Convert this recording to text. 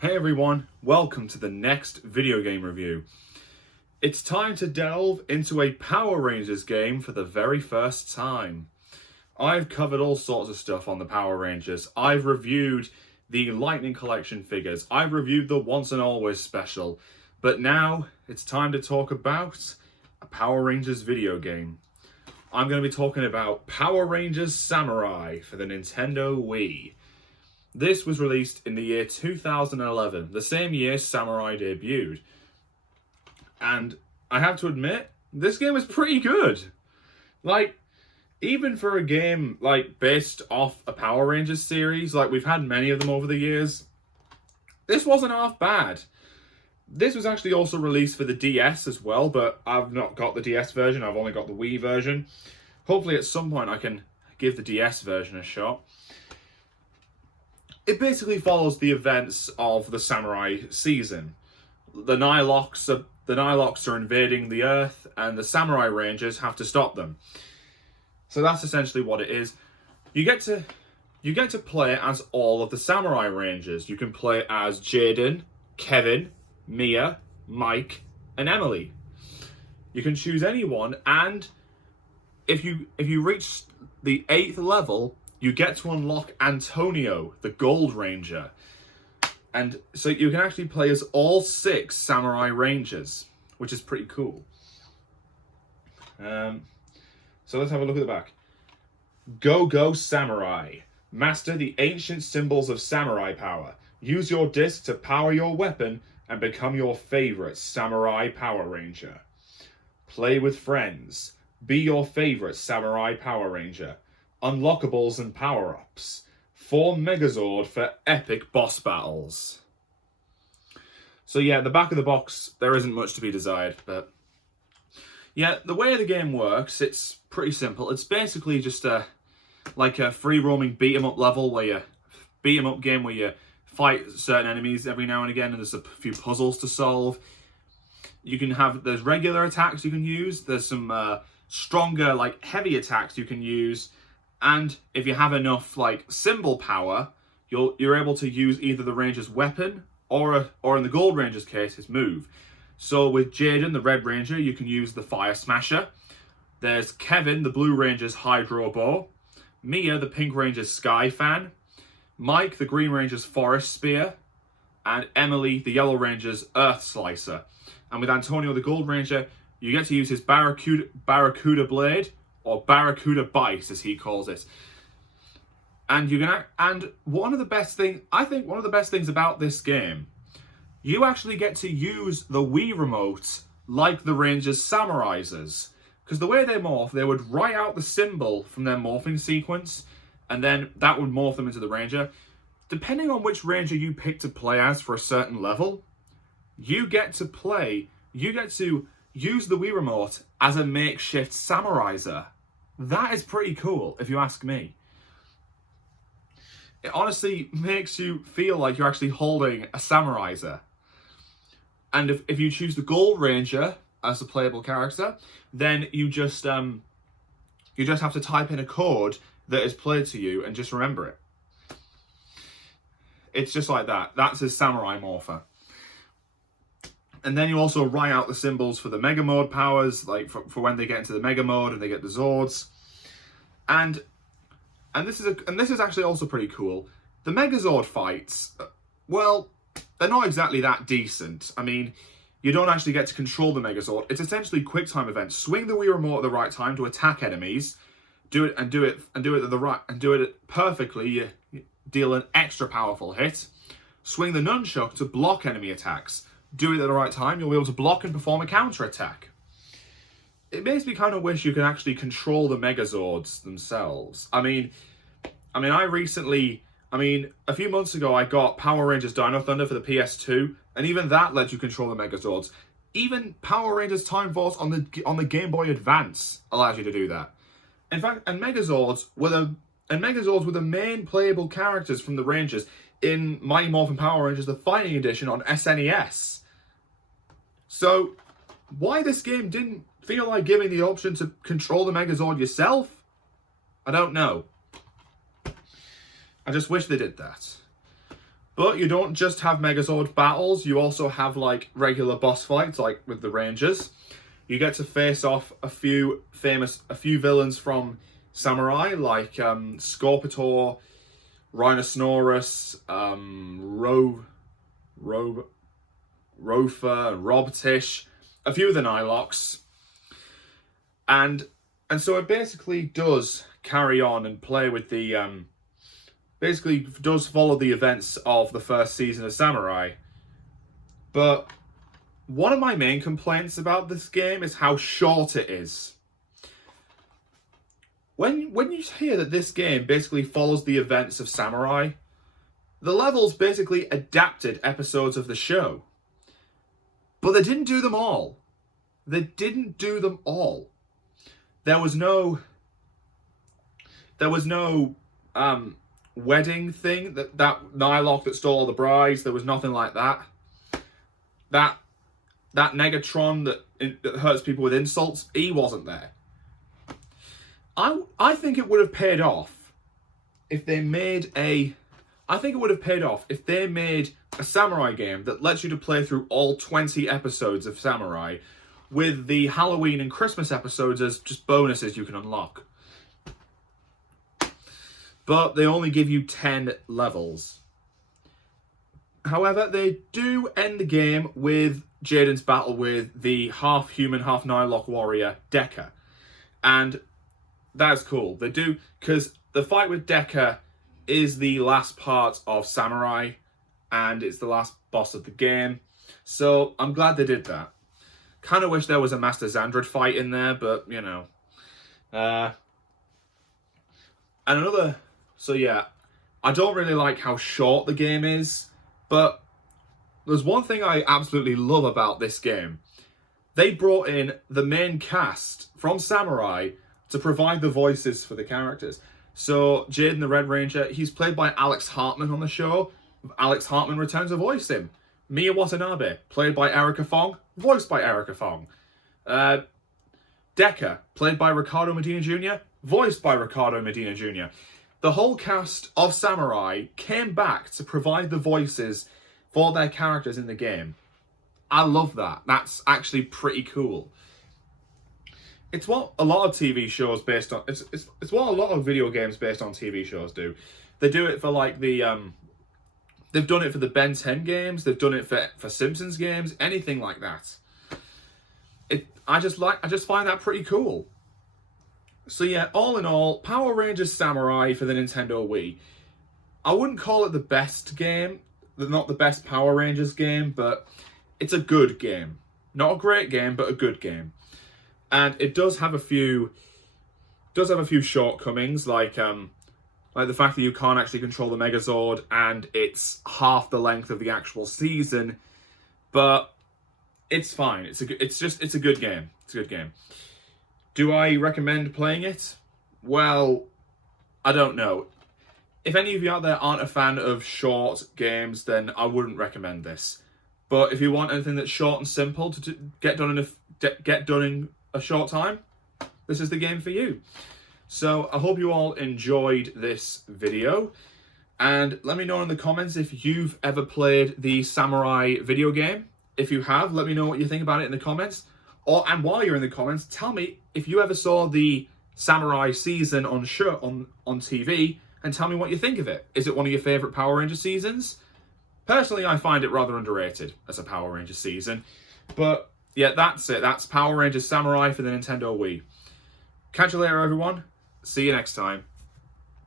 Hey everyone, welcome to the next video game review. It's time to delve into a Power Rangers game for the very first time. I've covered all sorts of stuff on the Power Rangers. I've reviewed the Lightning Collection figures. I've reviewed the Once and Always special. But now it's time to talk about a Power Rangers video game. I'm going to be talking about Power Rangers Samurai for the Nintendo Wii. This was released in the year 2011, the same year Samurai debuted. And I have to admit, this game was pretty good. Even for a game, based off a Power Rangers series, we've had many of them over the years, this wasn't half bad. This was actually also released for the DS as well, but I've not got the DS version, I've only got the Wii version. Hopefully at some point I can give the DS version a shot. It basically follows the events of the Samurai season. The Nilox are invading the Earth, and the Samurai Rangers have to stop them. So that's essentially what it is. You get to play as all of the Samurai Rangers. You can play as Jaden, Kevin, Mia, Mike, and Emily. You can choose anyone, and if you reach the 8th level, you get to unlock Antonio, the Gold Ranger. And so you can actually play as all 6 Samurai Rangers, which is pretty cool. So let's have a look at the back. Go Go Samurai. Master the ancient symbols of samurai power. Use your disc to power your weapon and become your favorite Samurai Power Ranger. Play with friends. Be your favorite Samurai Power Ranger. Unlockables and power-ups. Form Megazord for epic boss battles. So yeah, the back of the box, there isn't much to be desired, but yeah, the way the game works, it's pretty simple. It's basically just a free-roaming beat-em-up level beat-em-up game where you fight certain enemies every now and again, and there's a few puzzles to solve. There's regular attacks you can use. There's some stronger, heavy attacks you can use. And if you have enough symbol power, you're able to use either the Ranger's weapon or in the Gold Ranger's case, his move. So with Jaden, the Red Ranger, you can use the Fire Smasher. There's Kevin, the Blue Ranger's Hydro Bow. Mia, the Pink Ranger's Sky Fan. Mike, the Green Ranger's Forest Spear. And Emily, the Yellow Ranger's Earth Slicer. And with Antonio, the Gold Ranger, you get to use his Barracuda Blade, or Barracuda Bite, as he calls it. And one of the best things about this game, you actually get to use the Wii remote like the Rangers Samurais. Because the way they morph, they would write out the symbol from their morphing sequence, and then that would morph them into the Ranger. Depending on which Ranger you pick to play as for a certain level, you get to use the Wii remote as a makeshift Samuraiser. That is pretty cool, if you ask me. It honestly makes you feel like you're actually holding a Samuraiser. And if you choose the Gold Ranger as a playable character, then you just have to type in a code that is played to you and just remember it. It's just like that. That's his Samurai Morpher. And then you also write out the symbols for the Mega Mode powers, for when they get into the Mega Mode and they get the Zords. And this is actually also pretty cool. The Megazord fights, well, they're not exactly that decent. I mean, you don't actually get to control the Megazord. It's essentially quick time events. Swing the Wii remote at the right time to attack enemies. Do it perfectly. You deal an extra powerful hit. Swing the nunchuck to block enemy attacks. Do it at the right time, you'll be able to block and perform a counter-attack. It makes me kind of wish you could actually control the Megazords themselves. I mean, a few months ago I got Power Rangers Dino Thunder for the PS2, and even that lets you control the Megazords. Even Power Rangers Time Force on the Game Boy Advance allows you to do that. In fact, and Megazords were the main playable characters from the Rangers in Mighty Morphin Power Rangers, the Fighting Edition on SNES. So, why this game didn't feel like giving the option to control the Megazord yourself, I don't know. I just wish they did that. But you don't just have Megazord battles, you also have like regular boss fights, like with the Rangers. You get to face off a few villains from Samurai, like Scorpitor, Rhinoceros, Rofa, Robtish, a few of the Nilox. And so it basically does carry on and play with the basically does follow the events of the first season of Samurai. But one of my main complaints about this game is how short it is. When you hear that this game basically follows the events of Samurai, the levels basically adapted episodes of the show. But they didn't do them all. They didn't do them all. There was no wedding thing, that Nylok that stole all the brides. There was nothing like that. That Negatron that hurts people with insults, he wasn't there. I think it would have paid off if they made a Samurai game that lets you to play through all 20 episodes of Samurai, with the Halloween and Christmas episodes as just bonuses you can unlock. But they only give you 10 levels. However, they do end the game with Jaiden's battle with the half-human, half-Nylok warrior, Deca. And that's cool. They do, because the fight with Deca is the last part of Samurai, and it's the last boss of the game. So I'm glad they did that. Kind of wish there was a Master Xandred fight in there, but, you know. So yeah, I don't really like how short the game is, but there's one thing I absolutely love about this game. They brought in the main cast from Samurai to provide the voices for the characters. So Jaiden the Red Ranger, he's played by Alex Hartman on the show. Alex Hartman returns to voice him. Mia Watanabe, played by Erica Fong, voiced by Erica Fong. Deca, played by Ricardo Medina Jr., voiced by Ricardo Medina Jr. The whole cast of Samurai came back to provide the voices for their characters in the game. I love that. That's actually pretty cool. It's what a lot of TV shows based on... It's what a lot of video games based on TV shows do. They do it for like the... They've done it for the Ben 10 games. They've done it for Simpsons games. Anything like that. I just find that pretty cool. So yeah, all in all, Power Rangers Samurai for the Nintendo Wii. I wouldn't call it the best game, not the best Power Rangers game, but it's a good game. Not a great game, but a good game. And it does have a few shortcomings, like the fact that you can't actually control the Megazord, and it's half the length of the actual season. But it's fine. It's a good game. It's a good game. Do I recommend playing it? Well, I don't know. If any of you out there aren't a fan of short games, then I wouldn't recommend this. But if you want anything that's short and simple to get done in a short time, this is the game for you. So I hope you all enjoyed this video, and let me know in the comments if you've ever played the Samurai video game. If you have, let me know what you think about it in the comments. And while you're in the comments, tell me if you ever saw the Samurai season on TV, and tell me what you think of it. Is it one of your favourite Power Ranger seasons? Personally, I find it rather underrated as a Power Ranger season. But yeah, that's it. That's Power Rangers Samurai for the Nintendo Wii. Catch you later, everyone. See you next time.